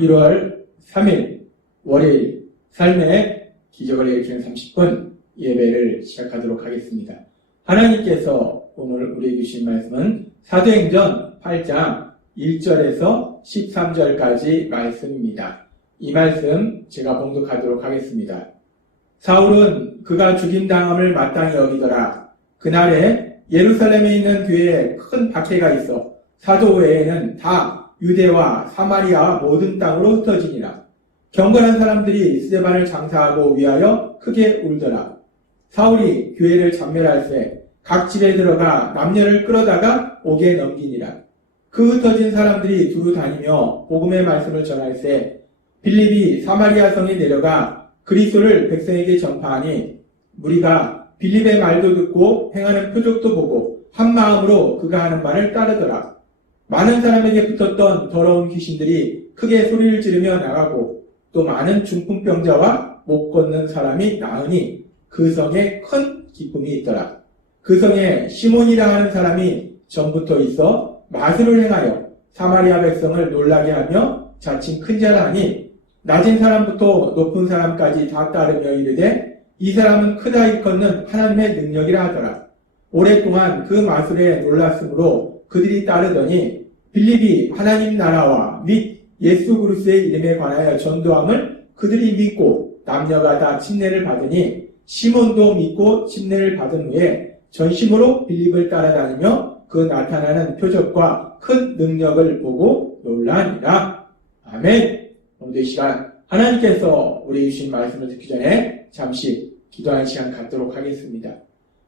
1월 3일 월요일 삶의 기적을 일으키는 30분 예배를 시작하도록 하겠습니다. 하나님께서 오늘 우리에게 주신 말씀은 사도행전 8장 1절에서 13절까지 말씀입니다. 이 말씀 제가 봉독하도록 하겠습니다. 사울은 그가 죽임당함을 마땅히 여기더라. 그날에 예루살렘에 있는 교회에 큰 박해가 있어 사도 외에는 다 유대와 사마리아 모든 땅으로 흩어지니라. 경건한 사람들이 스데반을 장사하고 위하여 크게 울더라. 사울이 교회를 전멸할세 각 집에 들어가 남녀를 끌어다가 옥에 넘기니라. 그 흩어진 사람들이 두루 다니며 복음의 말씀을 전할세 빌립이 사마리아 성에 내려가 그리스도를 백성에게 전파하니 무리가 빌립의 말도 듣고 행하는 표적도 보고 한 마음으로 그가 하는 말을 따르더라. 많은 사람에게 붙었던 더러운 귀신들이 크게 소리를 지르며 나가고 또 많은 중풍병자와 못 걷는 사람이 나으니 그 성에 큰 기쁨이 있더라. 그 성에 시몬이라 하는 사람이 전부터 있어 마술을 행하여 사마리아 백성을 놀라게 하며 자칭 큰 자라 하니 낮은 사람부터 높은 사람까지 다 따르며 이르되 이 사람은 크다 일컫는 하나님의 능력이라 하더라. 오랫동안 그 마술에 놀랐으므로 그들이 따르더니 빌립이 하나님 나라와 및 예수 그리스도의 이름에 관하여 전도함을 그들이 믿고 남녀가 다 침례를 받으니 시몬도 믿고 침례를 받은 후에 전심으로 빌립을 따라다니며 그 나타나는 표적과 큰 능력을 보고 놀라니라. 아멘. 오늘 이 시간 하나님께서 우리 주신 말씀을 듣기 전에 잠시 기도하는 시간 갖도록 하겠습니다.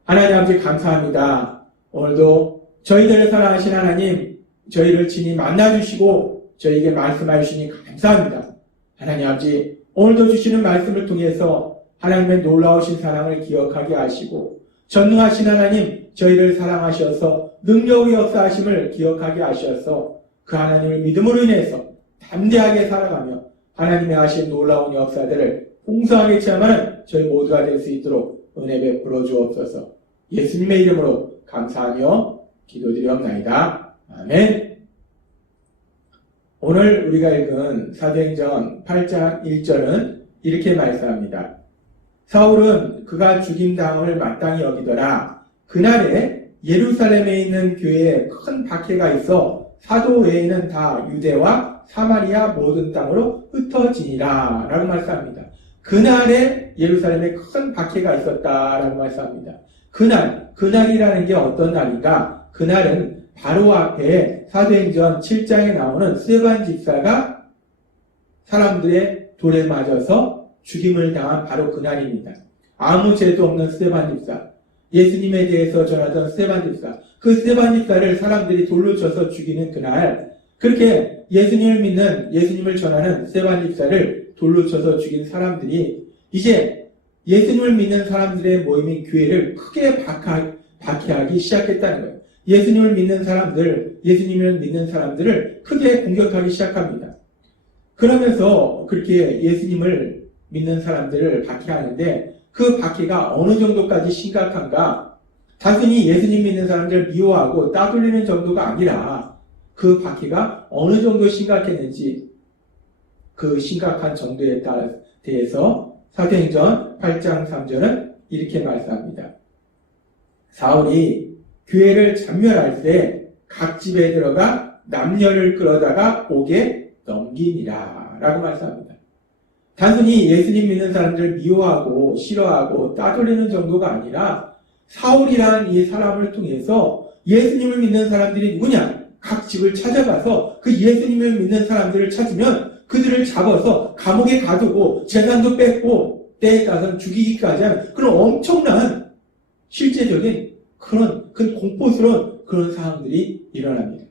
하나님 아버지 감사합니다. 오늘도 저희들을 사랑하신 하나님, 저희를 친히 만나주시고 저희에게 말씀해 주시니 감사합니다. 하나님 아버지, 오늘도 주시는 말씀을 통해서 하나님의 놀라우신 사랑을 기억하게 하시고 전능하신 하나님, 저희를 사랑하셔서 능력의 역사하심을 기억하게 하셔서 그 하나님을 믿음으로 인해서 담대하게 살아가며 하나님의 하신 놀라운 역사들을 풍성하게 체험하는 저희 모두가 될 수 있도록 은혜 베풀어 주옵소서. 예수님의 이름으로 감사하며 기도드리옵나이다. 아멘. 오늘 우리가 읽은 사도행전 8장 1절은 이렇게 말씀합니다. 사울은 그가 죽임당함을 마땅히 여기더라. 그날에 예루살렘에 있는 교회에 큰 박해가 있어 사도 외에는 다 유대와 사마리아 모든 땅으로 흩어지니라 라고 말씀합니다. 그날에 예루살렘에 큰 박해가 있었다라고 말씀합니다. 그날이라는 게 어떤 날인가? 그날은 바로 앞에 사도행전 7장에 나오는 스데반 집사가 사람들의 돌에 맞아서 죽임을 당한 바로 그날입니다. 아무 죄도 없는 스데반 집사, 예수님에 대해서 전하던 스데반 집사, 그 스데반 집사를 사람들이 돌로 쳐서 죽이는 그날, 그렇게 예수님을 믿는, 예수님을 전하는 스데반 집사를 돌로 쳐서 죽인 사람들이 이제 예수님을 믿는 사람들의 모임인 교회를 크게 박해하기 시작했다는 거예요. 예수님을 믿는 사람들을 크게 공격하기 시작합니다. 그러면서 그렇게 예수님을 믿는 사람들을 박해하는데 그 박해가 어느 정도까지 심각한가? 단순히 예수님 믿는 사람들을 미워하고 따돌리는 정도가 아니라 그 박해가 어느 정도 심각했는지 그 심각한 정도에 대해서 사도행전 8장 3절은 이렇게 말씀합니다. 사울이 교회를 전멸할 때 각 집에 들어가 남녀를 끌어다가 옥에 넘기니라 라고 말씀합니다. 단순히 예수님 믿는 사람들을 미워하고 싫어하고 따돌리는 정도가 아니라 사울이라는 이 사람을 통해서 예수님을 믿는 사람들이 누구냐? 각 집을 찾아가서 그 예수님을 믿는 사람들을 찾으면 그들을 잡아서 감옥에 가두고 재산도 뺏고 때에 따라서는 죽이기까지 하는 그런 엄청난 실제적인 그런 공포스러운 그런 상황들이 일어납니다.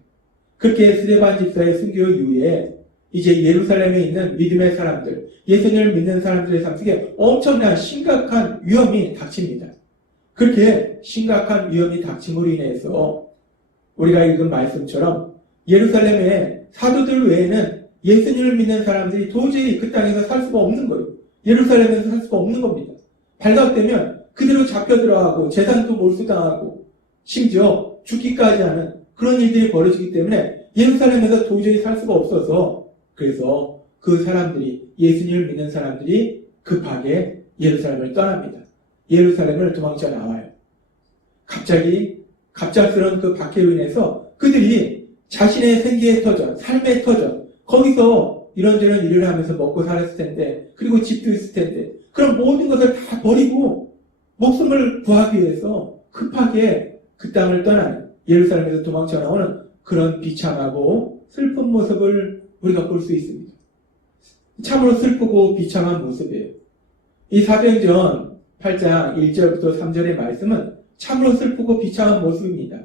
그렇게 스데반 집사의 순교 이후에 이제 예루살렘에 있는 믿음의 사람들, 예수님을 믿는 사람들의 삶 속에 엄청난 심각한 위험이 닥칩니다. 그렇게 심각한 위험이 닥침으로 인해서 우리가 읽은 말씀처럼 예루살렘의 사도들 외에는 예수님을 믿는 사람들이 도저히 그 땅에서 살 수가 없는 거예요. 예루살렘에서 살 수가 없는 겁니다. 발각되면 그대로 잡혀 들어가고 재산도 몰수당하고 심지어 죽기까지 하는 그런 일들이 벌어지기 때문에 예루살렘에서 도저히 살 수가 없어서 그래서 그 사람들이, 예수님을 믿는 사람들이 급하게 예루살렘을 떠납니다. 예루살렘을 도망쳐 나와요. 갑작스러운 그 박해로 인해서 그들이 자신의 생계의 터전, 삶의 터전, 거기서 이런저런 일을 하면서 먹고 살았을 텐데, 그리고 집도 있을 텐데, 그런 모든 것을 다 버리고 목숨을 구하기 위해서 급하게 그 땅을 떠나는, 예루살렘에서 도망쳐 나오는 그런 비참하고 슬픈 모습을 우리가 볼 수 있습니다. 참으로 슬프고 비참한 모습이에요. 이 사도행전 8장 1절부터 3절의 말씀은 참으로 슬프고 비참한 모습입니다.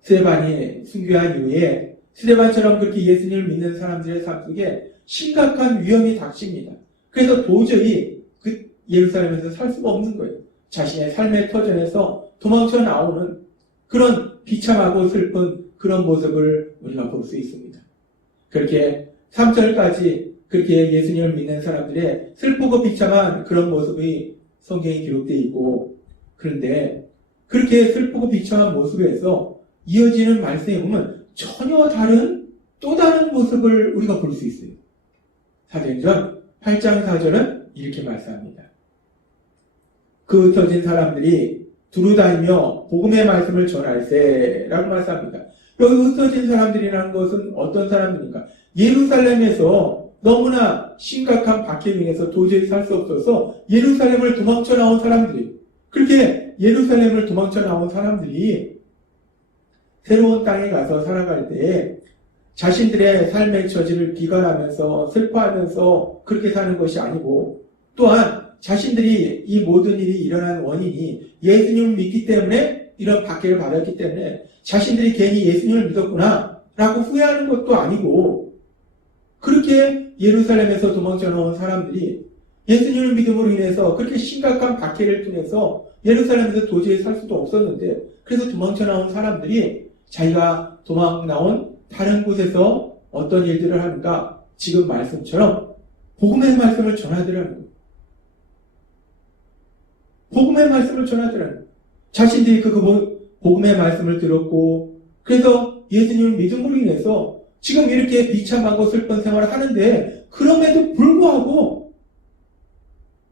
스데반이 순교한 이후에 스데반처럼 그렇게 예수님을 믿는 사람들의 삶 속에 심각한 위험이 닥칩니다. 그래서 도저히 그 예루살렘에서 살 수가 없는 거예요. 자신의 삶의 터전에서 도망쳐 나오는 그런 비참하고 슬픈 그런 모습을 우리가 볼 수 있습니다. 그렇게 3절까지 그렇게 예수님을 믿는 사람들의 슬프고 비참한 그런 모습이 성경에 기록되어 있고, 그런데 그렇게 슬프고 비참한 모습에서 이어지는 말씀에 보면 전혀 다른 또 다른 모습을 우리가 볼 수 있어요. 사도행전 8장 4절은 이렇게 말씀합니다. 그 흩어진 사람들이 두루다니며 복음의 말씀을 전할세 라고 말씀합니다. 여기 흩어진 사람들이라는 것은 어떤 사람들입니까? 예루살렘에서 너무나 심각한 박해로 인해서 도저히 살 수 없어서 예루살렘을 도망쳐 나온 사람들이, 그렇게 예루살렘을 도망쳐 나온 사람들이 새로운 땅에 가서 살아갈 때 자신들의 삶의 처지를 비관하면서 슬퍼하면서 그렇게 사는 것이 아니고, 또한 자신들이 이 모든 일이 일어난 원인이 예수님을 믿기 때문에 이런 박해를 받았기 때문에 자신들이 괜히 예수님을 믿었구나 라고 후회하는 것도 아니고, 그렇게 예루살렘에서 도망쳐 나온 사람들이 예수님을 믿음으로 인해서 그렇게 심각한 박해를 통해서 예루살렘에서 도저히 살 수도 없었는데, 그래서 도망쳐 나온 사람들이 자기가 도망 나온 다른 곳에서 어떤 일들을 하는가? 지금 말씀처럼 복음의 말씀을 전하더라는 거예요. 복음의 말씀을 전하더라는 거예요. 자신들이 그 복음의 말씀을 들었고, 그래서 예수님을 믿음으로 인해서 지금 이렇게 비참하고 슬픈 생활을 하는데, 그럼에도 불구하고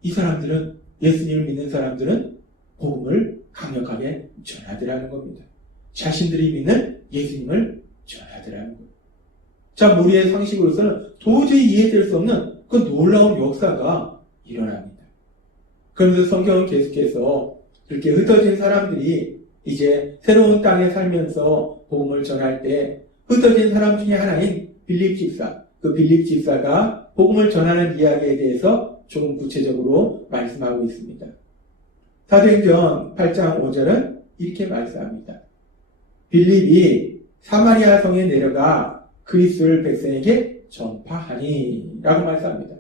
이 사람들은, 예수님을 믿는 사람들은 복음을 강력하게 전하더라는 겁니다. 자신들이 믿는 예수님을 전하더라는 거예요. 자, 우리의 상식으로서는 도저히 이해될 수 없는 그 놀라운 역사가 일어납니다. 그러면서 성경은 계속해서 그렇게 흩어진 사람들이 이제 새로운 땅에 살면서 복음을 전할 때 흩어진 사람 중에 하나인 빌립 집사, 그 빌립 집사가 복음을 전하는 이야기에 대해서 조금 구체적으로 말씀하고 있습니다. 사도행전 8장 5절은 이렇게 말씀합니다. 빌립이 사마리아 성에 내려가 그리스도를 백성에게 전파하니 라고 말씀합니다.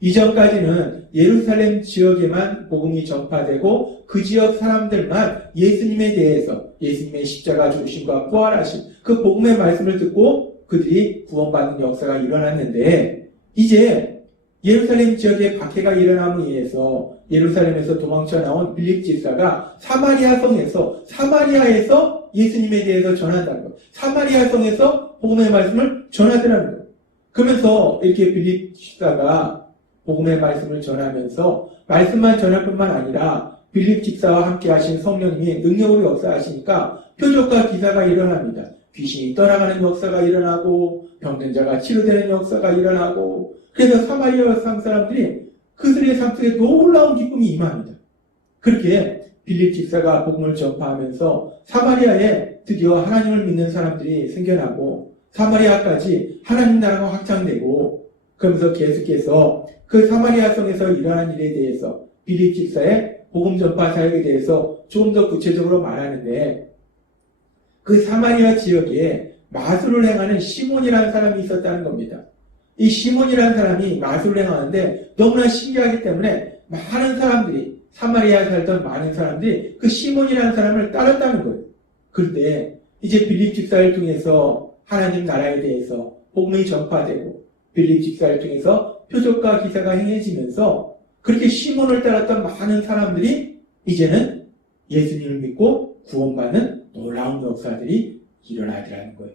이전까지는 예루살렘 지역에만 복음이 전파되고 그 지역 사람들만 예수님에 대해서, 예수님의 십자가 죽으심과 부활하심, 그 복음의 말씀을 듣고 그들이 구원받는 역사가 일어났는데, 이제 예루살렘 지역에 박해가 일어남에 의해서 예루살렘에서 도망쳐 나온 빌립 집사가 사마리아 성에서, 사마리아에서 예수님에 대해서 전한다는 거예요. 사마리아 성에서 복음의 말씀을 전하더라는 거예요. 그러면서 이렇게 빌립 집사가 복음의 말씀을 전하면서 말씀만 전할 뿐만 아니라 빌립 집사와 함께 하신 성령님이 능력으로 역사하시니까 표적과 기사가 일어납니다. 귀신이 떠나가는 역사가 일어나고 병든 자가 치료되는 역사가 일어나고, 그래서 사마리아 성 사람들이 그들의 삶 속에 놀라운 기쁨이 임합니다. 그렇게 빌립 집사가 복음을 전파하면서 사마리아에 드디어 하나님을 믿는 사람들이 생겨나고 사마리아까지 하나님 나라가 확장되고, 그러면서 계속해서 그 사마리아 성에서 일어난 일에 대해서 빌립 집사의 복음 전파 사역에 대해서 조금 더 구체적으로 말하는데, 그 사마리아 지역에 마술을 행하는 시몬이라는 사람이 있었다는 겁니다. 이 시몬이라는 사람이 마술을 행하는데 너무나 신기하기 때문에 많은 사람들이, 사마리아에 살던 많은 사람들이 그 시몬이라는 사람을 따랐다는 거예요. 그런데 이제 빌립 집사를 통해서 하나님 나라에 대해서 복음이 전파되고 빌립 집사를 통해서 표적과 기사가 행해지면서 그렇게 시몬을 따랐던 많은 사람들이 이제는 예수님을 믿고 구원받는 놀라운 역사들이 일어나더라는 거예요.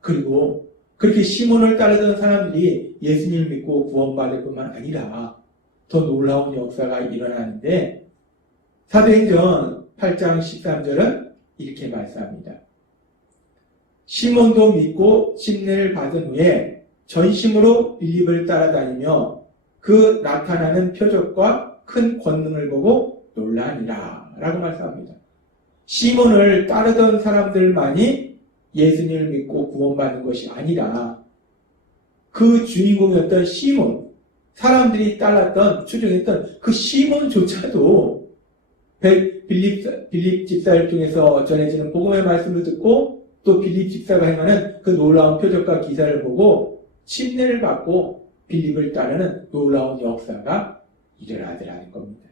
그리고 그렇게 시몬을 따르던 사람들이 예수님을 믿고 구원받을 뿐만 아니라 더 놀라운 역사가 일어나는데 사도행전 8장 13절은 이렇게 말씀합니다. 시몬도 믿고 침례를 받은 후에 전심으로 빌립을 따라다니며 그 나타나는 표적과 큰 권능을 보고 놀라니라 라고 말씀합니다. 시몬을 따르던 사람들만이 예수님을 믿고 구원받는 것이 아니라 그 주인공이었던 시몬, 사람들이 따랐던 추종했던 그 시몬조차도 빌립 집사를 통해서 전해지는 복음의 말씀을 듣고 또 빌립 집사가 행하는 그 놀라운 표적과 기사를 보고 침례를 받고 빌립을 따르는 놀라운 역사가 일어나더라는 겁니다.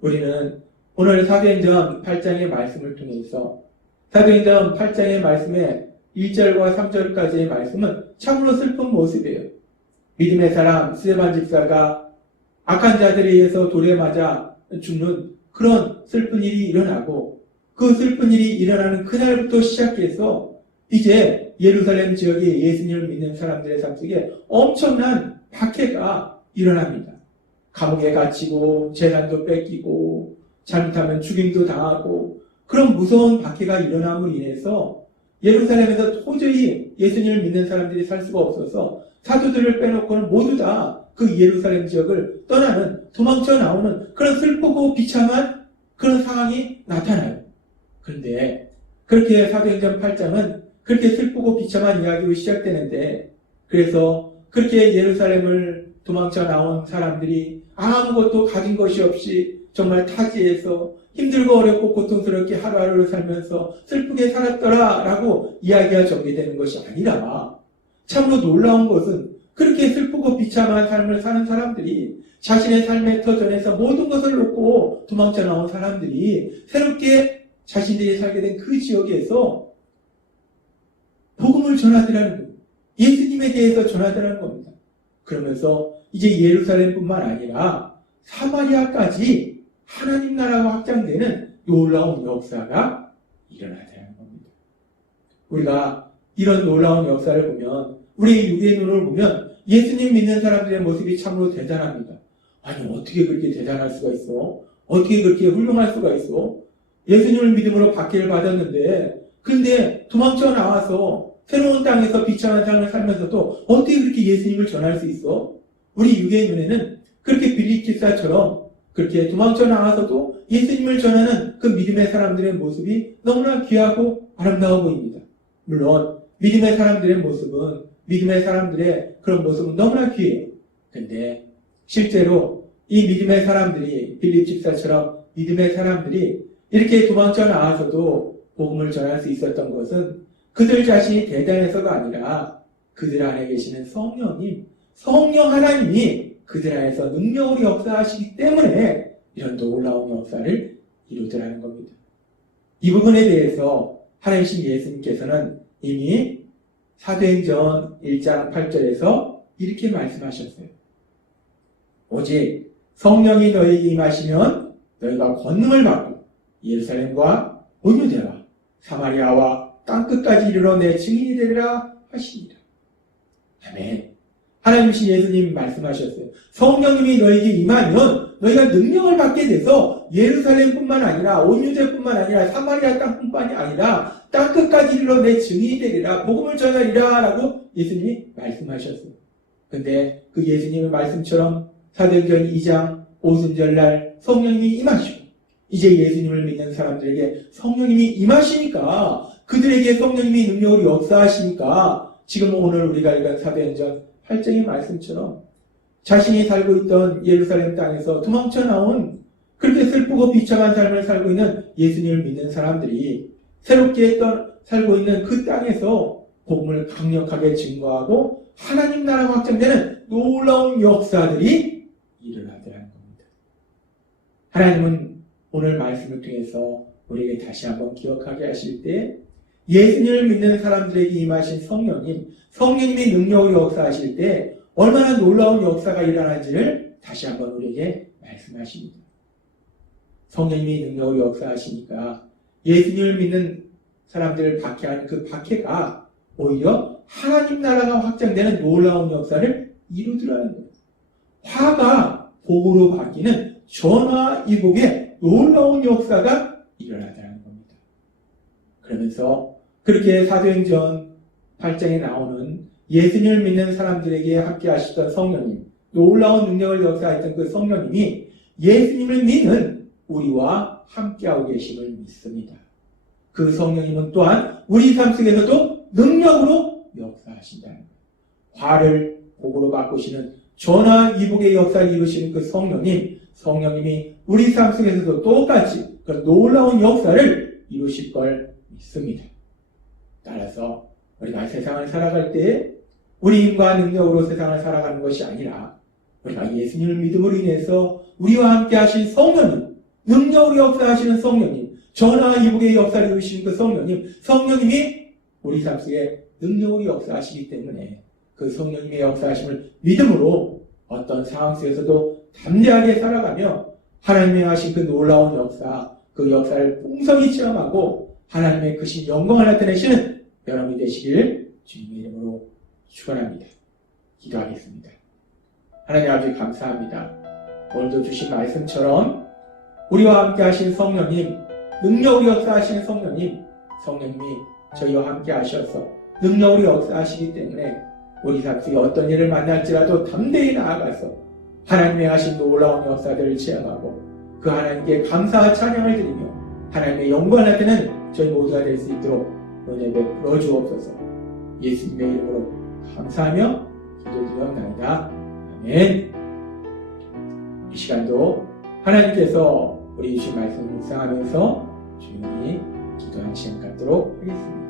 우리는 오늘 사도행전 8장의 말씀을 통해서 사도행전 8장의 말씀에 1절과 3절까지의 말씀은 참으로 슬픈 모습이에요. 믿음의 사람 스데반 집사가 악한 자들에 의해서 돌에 맞아 죽는 그런 슬픈 일이 일어나고 그 슬픈 일이 일어나는 그날부터 시작해서 이제 예루살렘 지역의 예수님을 믿는 사람들의 삶 속에 엄청난 박해가 일어납니다. 감옥에 갇히고 재난도 뺏기고 잘못하면 죽임도 당하고 그런 무서운 박해가 일어남으로 인해서 예루살렘에서 도저히 예수님을 믿는 사람들이 살 수가 없어서 사도들을 빼놓고는 모두 다 그 예루살렘 지역을 떠나는 도망쳐 나오는 그런 슬프고 비참한 그런 상황이 나타나요. 그런데 그렇게 사도행전 8장은 그렇게 슬프고 비참한 이야기로 시작되는데 그래서 그렇게 예루살렘을 도망쳐 나온 사람들이 아무것도 가진 것이 없이 정말 타지에서 힘들고 어렵고 고통스럽게 하루하루를 살면서 슬프게 살았더라라고 이야기가 전개되는 것이 아니라 참으로 놀라운 것은 그렇게 슬프고 비참한 삶을 사는 사람들이 자신의 삶의 터전에서 모든 것을 놓고 도망쳐 나온 사람들이 새롭게 자신들이 살게 된 그 지역에서 복음을 전하더라는 겁니다. 예수님에 대해서 전하더라는 겁니다. 그러면서 이제 예루살렘뿐만 아니라 사마리아까지 하나님 나라가 확장되는 놀라운 역사가 일어나더라는 겁니다. 우리가 이런 놀라운 역사를 보면 우리의 육의 눈으로 보면 예수님 믿는 사람들의 모습이 참으로 대단합니다. 아니 어떻게 그렇게 대단할 수가 있어? 어떻게 그렇게 훌륭할 수가 있어? 예수님을 믿음으로 박해를 받았는데 근데 도망쳐 나와서 새로운 땅에서 비참한 삶을 살면서도 어떻게 그렇게 예수님을 전할 수 있어? 우리 육의 눈에는 그렇게 빌립 집사처럼 그렇게 도망쳐 나와서도 예수님을 전하는 그 믿음의 사람들의 모습이 너무나 귀하고 아름다워 보입니다. 물론 믿음의 사람들의 모습은 믿음의 사람들의 그런 모습은 너무나 귀해요. 근데 실제로 이 믿음의 사람들이 빌립 집사처럼 믿음의 사람들이 이렇게 도망쳐 나와서도 복음을 전할 수 있었던 것은 그들 자신이 대단해서가 아니라 그들 안에 계시는 성령님, 성령 하나님이 그들 안에서 능력으로 역사하시기 때문에 이런 놀라운 역사를 이루더라는 겁니다. 이 부분에 대해서 하나님이신 예수님께서는 이미 사도행전 1장 8절에서 이렇게 말씀하셨어요. 오직 성령이 너희에게 임하시면 너희가 권능을 받고 예루살렘과 온 유대와 사마리아와 땅끝까지 이르러 내 증인이 되리라 하시니라. 아멘. 하나님이신 예수님 말씀하셨어요. 성령님이 너희에게 임하면 너희가 능력을 받게 돼서 예루살렘뿐만 아니라 온 유대뿐만 아니라 사마리아 땅뿐만이 아니라 땅끝까지 이르러 내 증인이 되리라, 복음을 전하리라 라고 예수님이 말씀하셨어요. 근데 그 예수님의 말씀처럼 사도행전 2장 오순절날 성령님이 임하시고 이제 예수님을 믿는 사람들에게 성령님이 임하시니까 그들에게 성령님이 능력으로 역사하시니까 지금 오늘 우리가 읽은 사도행전 8장의 말씀처럼 자신이 살고 있던 예루살렘 땅에서 도망쳐 나온 그렇게 슬프고 비참한 삶을 살고 있는 예수님을 믿는 사람들이 새롭게 살고 있는 그 땅에서 복음을 강력하게 증거하고 하나님 나라가 확장되는 놀라운 역사들이 일어나더라는 겁니다. 하나님은 오늘 말씀을 통해서 우리에게 다시 한번 기억하게 하실 때 예수님을 믿는 사람들에게 임하신 성령님이 능력으로 역사하실 때 얼마나 놀라운 역사가 일어나는지를 다시 한번 우리에게 말씀하십니다. 성령님이 능력으로 역사하시니까 예수님을 믿는 사람들을 박해하는 그 박해가 오히려 하나님 나라가 확장되는 놀라운 역사를 이루더라는 거예요. 화가 복으로 바뀌는 전화위복의 놀라운 역사가 일어나자는 겁니다. 그러면서 그렇게 사도행전 8장에 나오는 예수님을 믿는 사람들에게 함께 하시던 성령님, 놀라운 능력을 역사했던 그 성령님이 예수님을 믿는 우리와 함께하고 계심을 믿습니다. 그 성령님은 또한 우리 삶 속에서도 능력으로 역사하신다는 거예요. 화를 복으로 바꾸시는 전화위복의 역사를 이루시는 그 성령님이 우리 삶 속에서도 똑같이 그 놀라운 역사를 이루실 걸 믿습니다. 따라서 우리가 세상을 살아갈 때 우리 힘과 능력으로 세상을 살아가는 것이 아니라 우리가 예수님을 믿음으로 인해서 우리와 함께 하신 성령님, 능력으로 역사하시는 성령님, 전화위복의 역사를 이루시는 그 성령님이 우리 삶 속에 능력으로 역사하시기 때문에 그 성령님의 역사하심을 믿음으로 어떤 상황 속에서도 담대하게 살아가며 하나님의 하신 그 놀라운 역사, 그 역사를 풍성히 체험하고 하나님의 크신 영광을 나타내시는 여러분이 되시길 주님의 이름으로 축원합니다. 기도하겠습니다. 하나님 아버지 감사합니다. 오늘도 주신 말씀처럼 우리와 함께 하신 성령님, 능력으로 역사하시는 성령님이 저희와 함께 하셔서 능력으로 역사하시기 때문에 우리 삶 속에 어떤 일을 만날지라도 담대히 나아가서 하나님의 하신 놀라운 역사들을 체험하고 그 하나님께 감사와 찬양을 드리며 하나님의 영광을 나타내는 저희 모두가 될 수 있도록 은혜 베풀어 주옵소서. 예수님의 이름으로 감사하며 기도드리옵나이다. 아멘. 이 시간도 하나님께서 우리 주신 말씀을 묵상하면서 조용히 기도하는 시간 갖도록 하겠습니다.